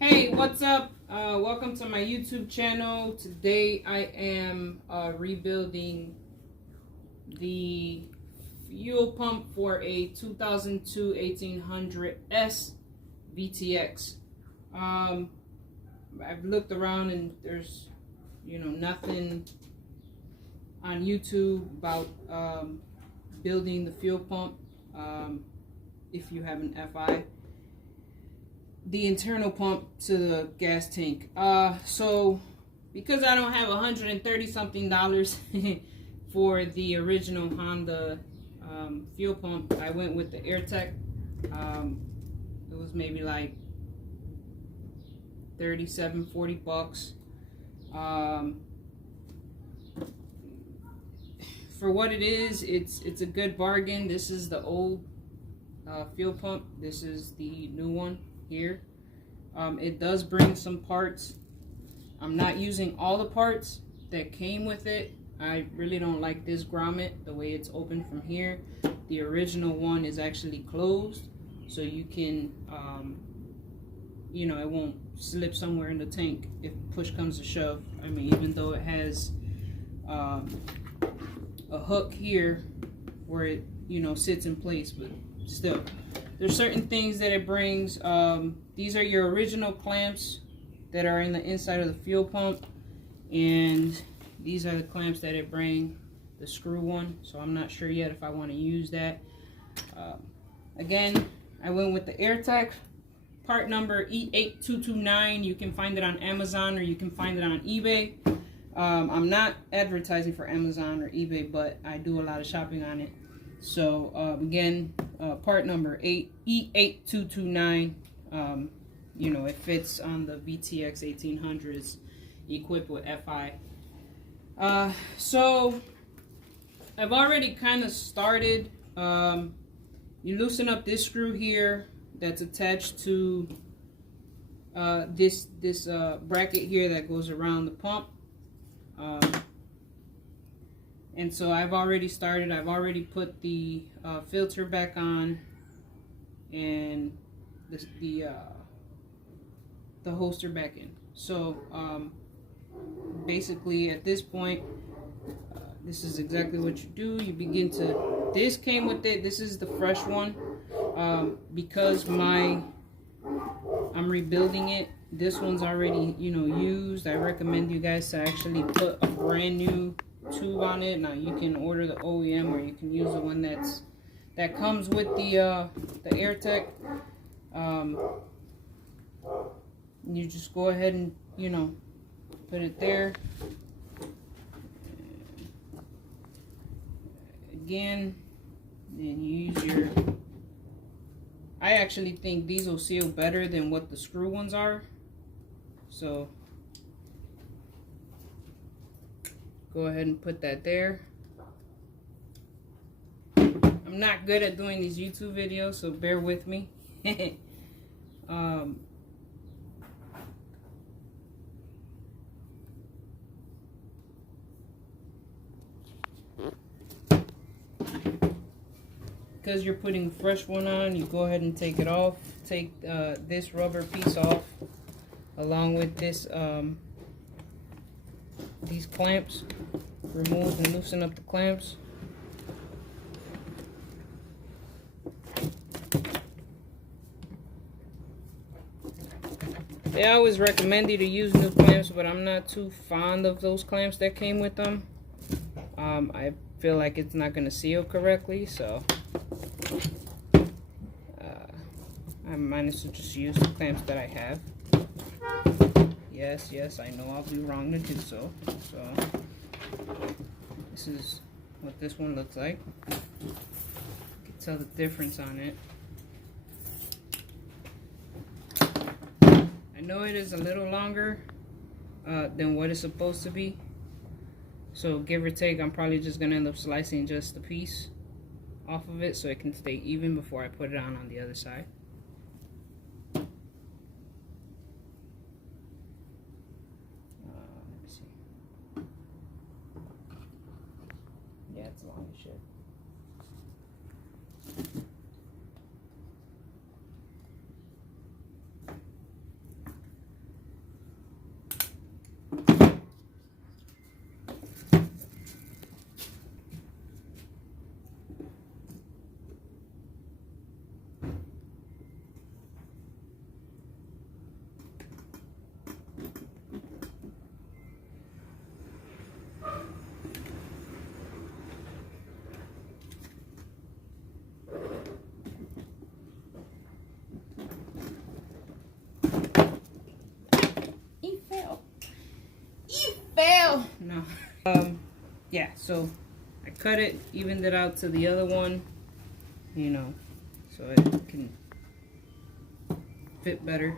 Hey, what's up? Welcome to my YouTube channel. Today I am rebuilding the fuel pump for a 2002 1800S VTX. I've looked around and there's nothing on YouTube about building the fuel pump if you have an FI. The internal pump to the gas tank. So because I don't have $130 something for the original Honda fuel pump, I went with the Airtek. It was maybe like 37-40 bucks. For what it is, it's a good bargain. This is the old fuel pump. This is the new one here. It does bring some parts. I'm not using all the parts that came with it. I really don't like this grommet, the way it's open from here. The original one is actually closed, so you can it won't slip somewhere in the tank if push comes to shove. I mean, even though it has a hook here where it sits in place, but still there's certain things that it brings. These are your original clamps that are in the inside of the fuel pump, and these are the clamps that it brings, the screw one. So I'm not sure yet if I want to use that. Again, I went with the Airtek, part number E8229. You can find it on Amazon or you can find it on eBay. I'm not advertising for Amazon or eBay, but I do a lot of shopping on it. So again, part number E8229. It fits on the VTX 1800s equipped with FI. So I've already kind of started. You loosen up this screw here that's attached to this bracket here that goes around the pump. And so I've already started. I've already put the filter back on and the holster back in. So basically at this point, this is exactly what you do. You begin to, this came with it. This is the fresh one. Because I'm rebuilding it, this one's already used. I recommend you guys to actually put a brand new tube on it. Now you can order the OEM or you can use the one that comes with the Airtek. You just go ahead and put it there. Again, then you use your, I actually think these will seal better than what the screw ones are. So go ahead and put that there. I'm not good at doing these YouTube videos, so bear with me. Because you're putting a fresh one on, you go ahead and take it off. Take this rubber piece off along with this these clamps. Remove and loosen up the clamps. They always recommend you to use new clamps, but I'm not too fond of those clamps that came with them. I feel like it's not going to seal correctly, so I might as well just use the clamps that I have. Yes, I know I'll be wrong to do so. So this is what this one looks like. You can tell the difference on it. I know it is a little longer than what it's supposed to be. So give or take, I'm probably just going to end up slicing just a piece off of it so it can stay even before I put it on the other side. Let me see. Yeah, it's long as shit. So I cut it, evened it out to the other one, you know, so it can fit better.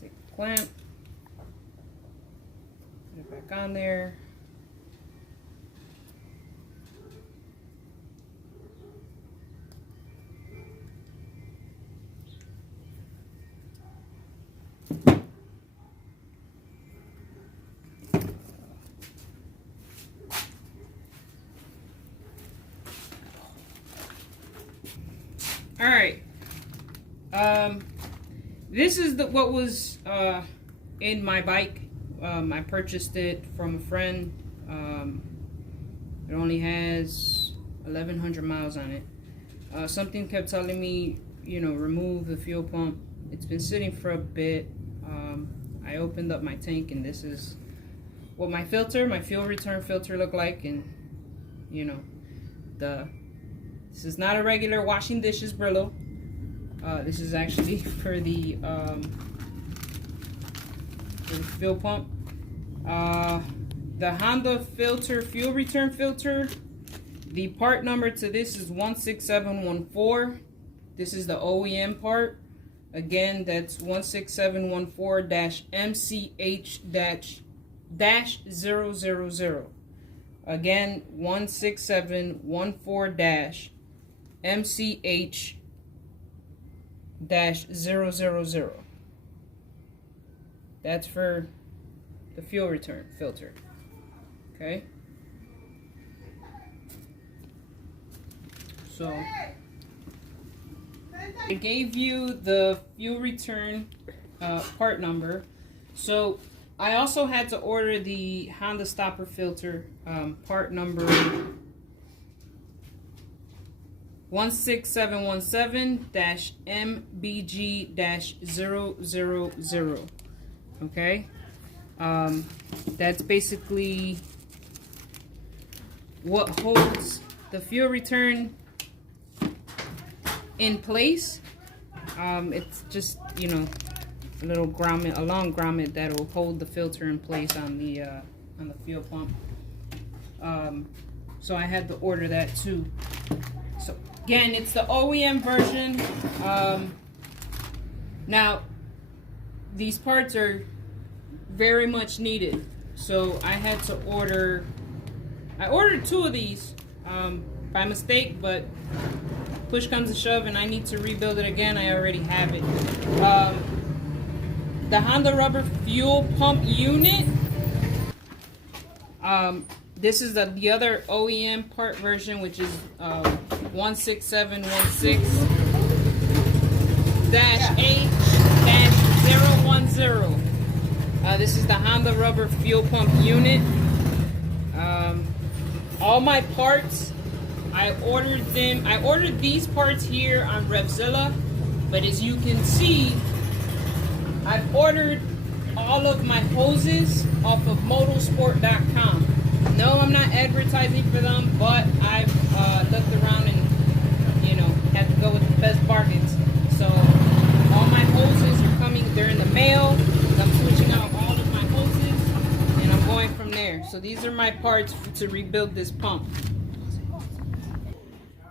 Take the clamp, put it back on there. All right. This is what was in my bike. I purchased it from a friend. It only has 1,100 miles on it. Something kept telling me, you know, remove the fuel pump. It's been sitting for a bit. I opened up my tank, and this is what my fuel return filter looked like. And you know, this is not a regular washing dishes Brillo. This is actually for the fuel pump. The Honda fuel return filter, the part number to this is 16714. This is the OEM part. Again, that's 16714-MCH-000. Again, 16714-MCH-000. That's for the fuel return filter. Okay. So I gave you the fuel return part number. So I also had to order the Honda stopper filter part number 16717-MBG-000. Okay, that's basically what holds the fuel return in place. It's just, you know, a little grommet, a long grommet that'll hold the filter in place on the fuel pump. So I had to order that too. So again, it's the OEM version. Now these parts are very much needed, so I had to order. I ordered 2 of these by mistake, but push comes to shove and I need to rebuild it again. I already have it. The Honda rubber fuel pump unit. This is the other OEM part version, which is 16716-H-010. This is the Honda rubber fuel pump unit. All my parts, I ordered them. I ordered these parts here on Revzilla, but as you can see, I've ordered all of my hoses off of motorsport.com. No, I'm not advertising for them, but I've looked around and, you know, had to go with the best bargains. So all my hoses are coming. They're in the mail. I'm switching out all of my hoses, and I'm going from there. So these are my parts to rebuild this pump.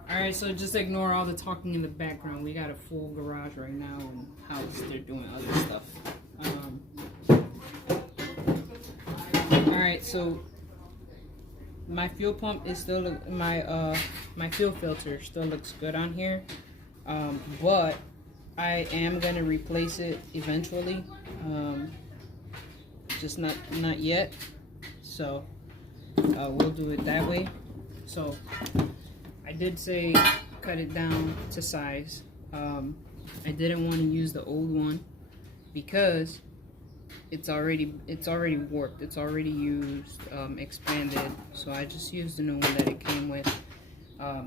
Alright, so just ignore all the talking in the background. We got a full garage right now, and house, they're doing other stuff. Alright, so my fuel pump is still, my fuel filter still looks good on here. But I am going to replace it eventually. Just not yet. So we'll do it that way. So I did say cut it down to size. I didn't want to use the old one because it's already warped. It's already used, expanded. So I just used the new one that it came with.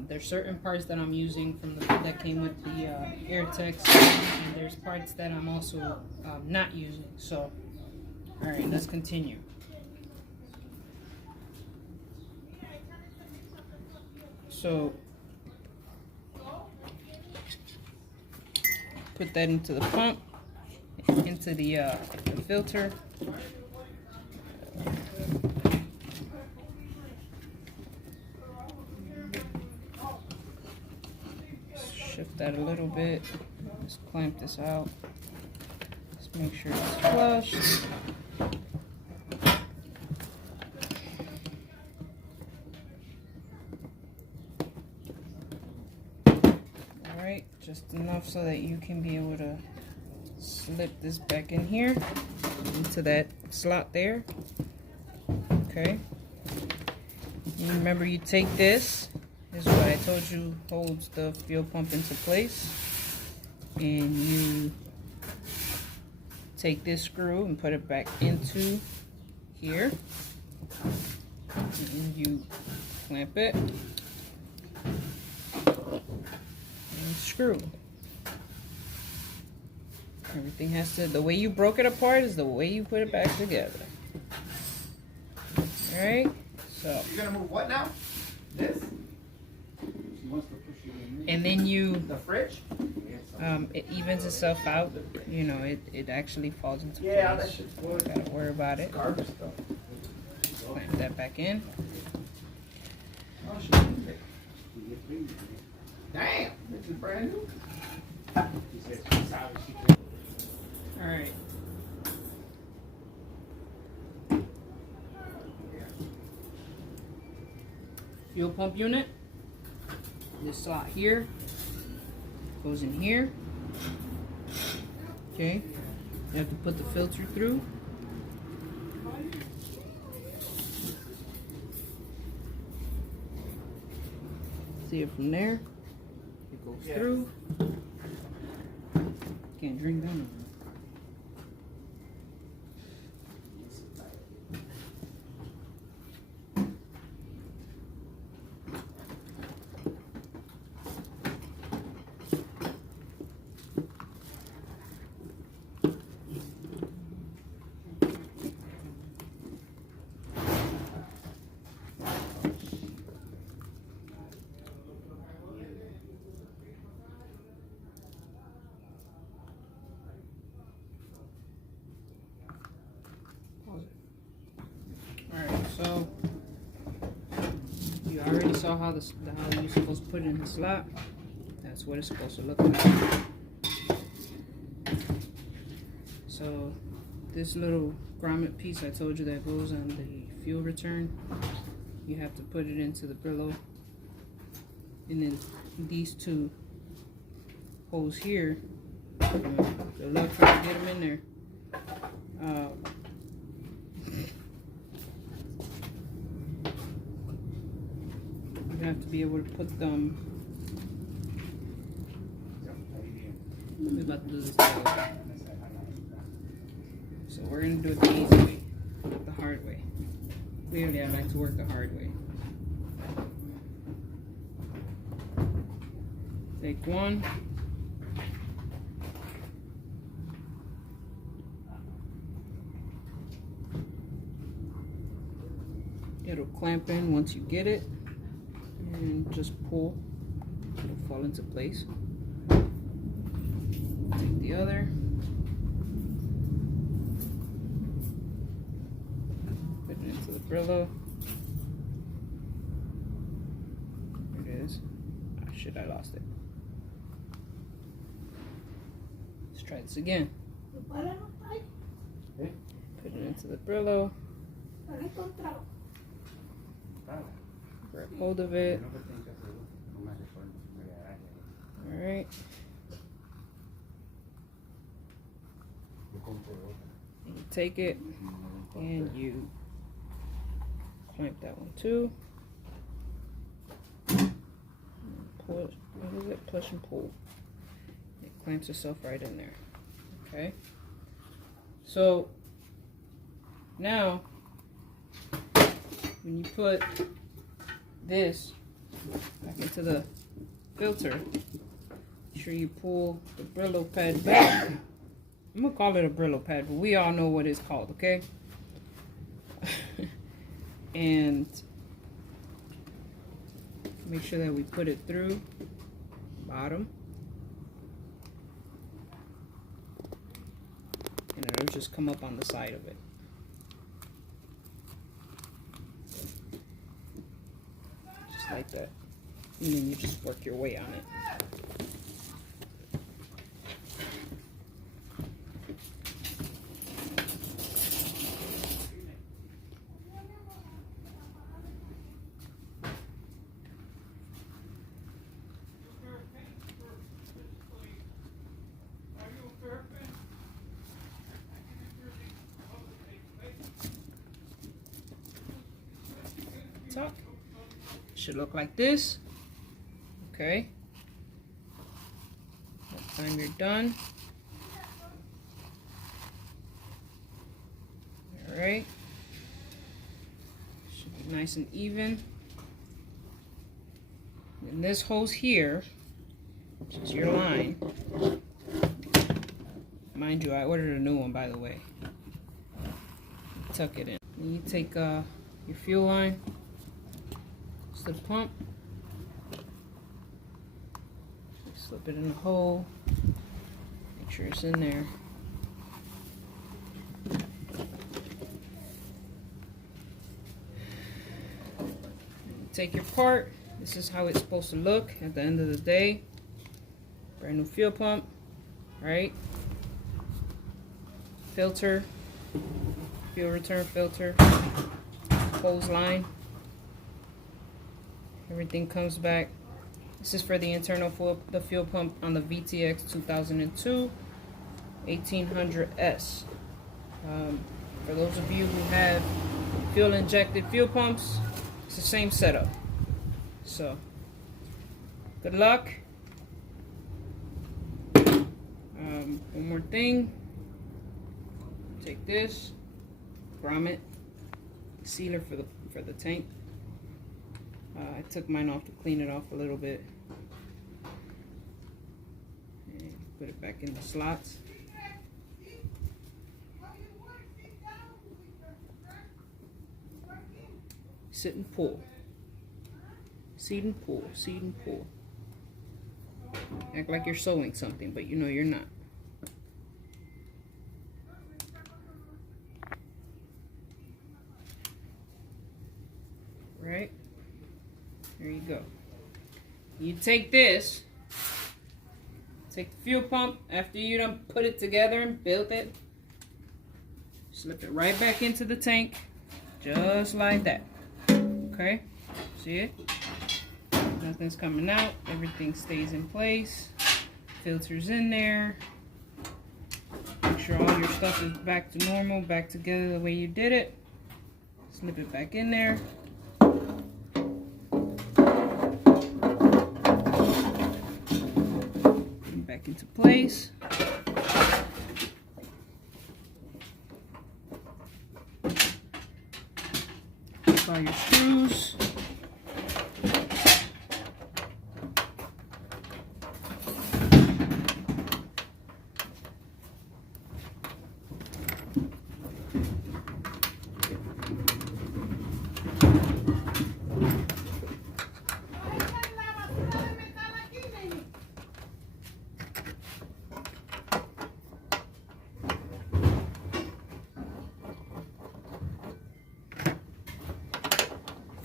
There's certain parts that I'm using from that came with the Airtek, and there's parts that I'm also not using. So, all right, let's continue. So put that into the pump, into the filter. Shift that a little bit. Just clamp this out. Just make sure it's flush. Alright, just enough so that you can be able to slip this back in here into that slot there. Okay. And remember, you take this. This is what I told you holds the fuel pump into place. And you take this screw and put it back into here. And you clamp it. And screw. Everything has to, the way you broke it apart is the way you put it back together. Alright, so. You're gonna move what now? This? And then you, The fridge? it evens itself out. You know, it actually falls into place. Yeah, that shit's good. Gotta worry about it. Garbage stuff. Clamp that back in. Oh, shit. Damn, this is brand new. Alright. Fuel pump unit. This slot here goes in here. Okay. You have to put the filter through. See it from there. It goes through. Can't drink that. Alright, so you already saw how how you're supposed to put it in the slot. That's what it's supposed to look like. So this little grommet piece I told you that goes on the fuel return, you have to put it into the Brillo, and then these two holes here, good luck trying to get them in there. You have to be able to put them. We're about to do this together. So we're gonna do it the easy way, not the hard way. Clearly, I like to work the hard way. Take one. It'll clamp in once you get it, and just pull. It'll fall into place. Take the other. Put it into the Brillo. There it is. Ah, shit, I lost it. Let's try this again. Put it into the Brillo. Grab hold of it. Alright. And you take it and you clamp that one too. Pull it, what is it? Push and pull. It clamps itself right in there. Okay. So now when you put this back into the filter, make sure you pull the Brillo pad back. I'm gonna call it a Brillo pad, but we all know what it's called, okay? And make sure that we put it through bottom. and it'll just come up on the side of it. Just like that. And then you just work your way on it. Top. Should look like this. Okay. By the time you're done. Alright. Should be nice and even. And this hose here, which is your line. Mind you, I ordered a new one, by the way. Tuck it in. And you take your fuel line. The pump, slip it in the hole, make sure it's in there. Take your part. This is how it's supposed to look at the end of the day. Brand new fuel pump, right? Filter, fuel return filter, hose line. Everything comes back. This is for the internal fuel pump on the VTX 2002 1800S. For those of you who have fuel injected fuel pumps, it's the same setup. So, good luck. One more thing. Take this, grommet, sealer for the tank. I took mine off to clean it off a little bit. And put it back in the slots. Sit and pull. Seat and pull. Seat and pull. Act like you're sewing something, but you know you're not. Right? There you go. You take this, take the fuel pump after you done put it together and built it, slip it right back into the tank, just like that. Okay? See it? Nothing's coming out. Everything stays in place. Filter's in there. Make sure all your stuff is back to normal, back together the way you did it. Slip it back in there. Back into place. Take all your screws.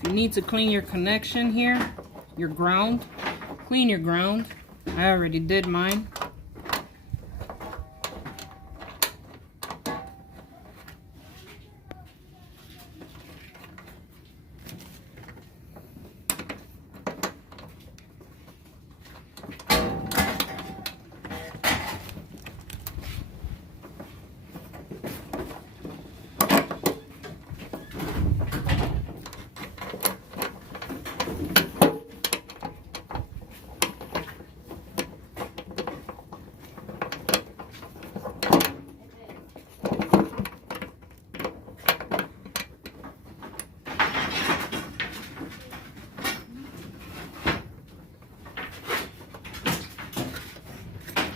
You need to clean your connection here, your ground. Clean your ground. I already did mine.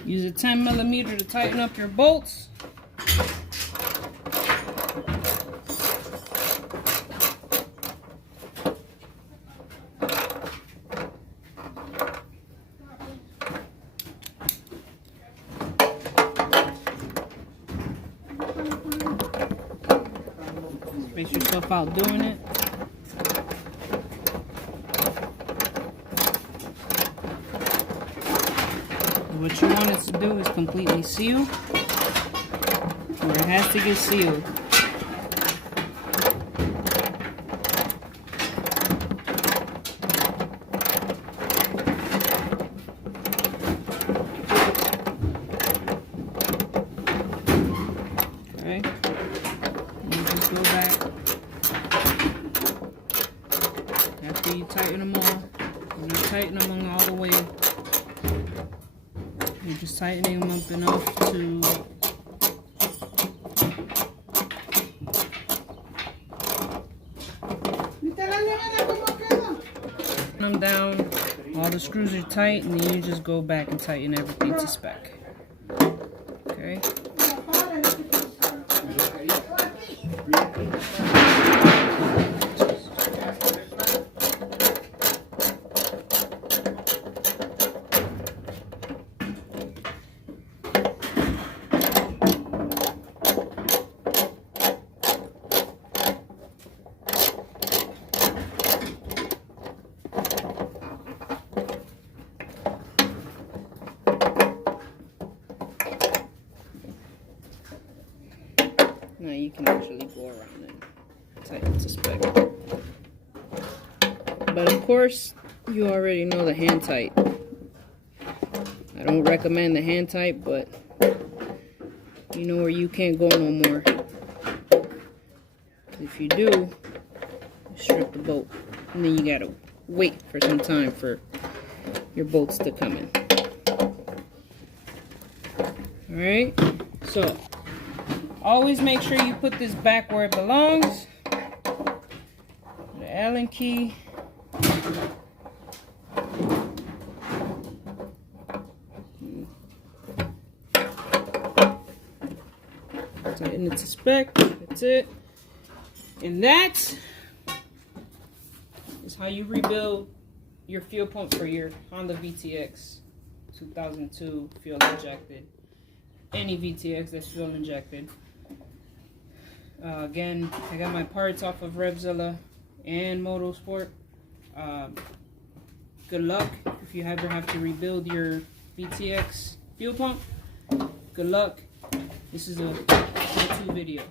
Use a 10mm to tighten up your bolts. Space yourself out doing it. What you want it to do is completely seal where it has to get sealed. Okay, and just go back after you tighten them all. You're not tightening them all the way. You're just tightening them up enough to them down. All the screws are tight, and then you just go back and tighten everything to spec. Okay. Now you can actually go around and tighten to spec. But of course, you already know the hand tight. I don't recommend the hand tight, but you know where you can't go no more. If you do, you strip the bolt. And then you gotta wait for some time for your bolts to come in. Alright, so always make sure you put this back where it belongs. The Allen key. Tighten it to spec. That's it. And that is how you rebuild your fuel pump for your Honda VTX 2002 fuel injected. Any VTX that's fuel injected. Again, I got my parts off of Revzilla and Motorsport. Good luck if you ever have to rebuild your VTX fuel pump. Good luck. This is a how-to video.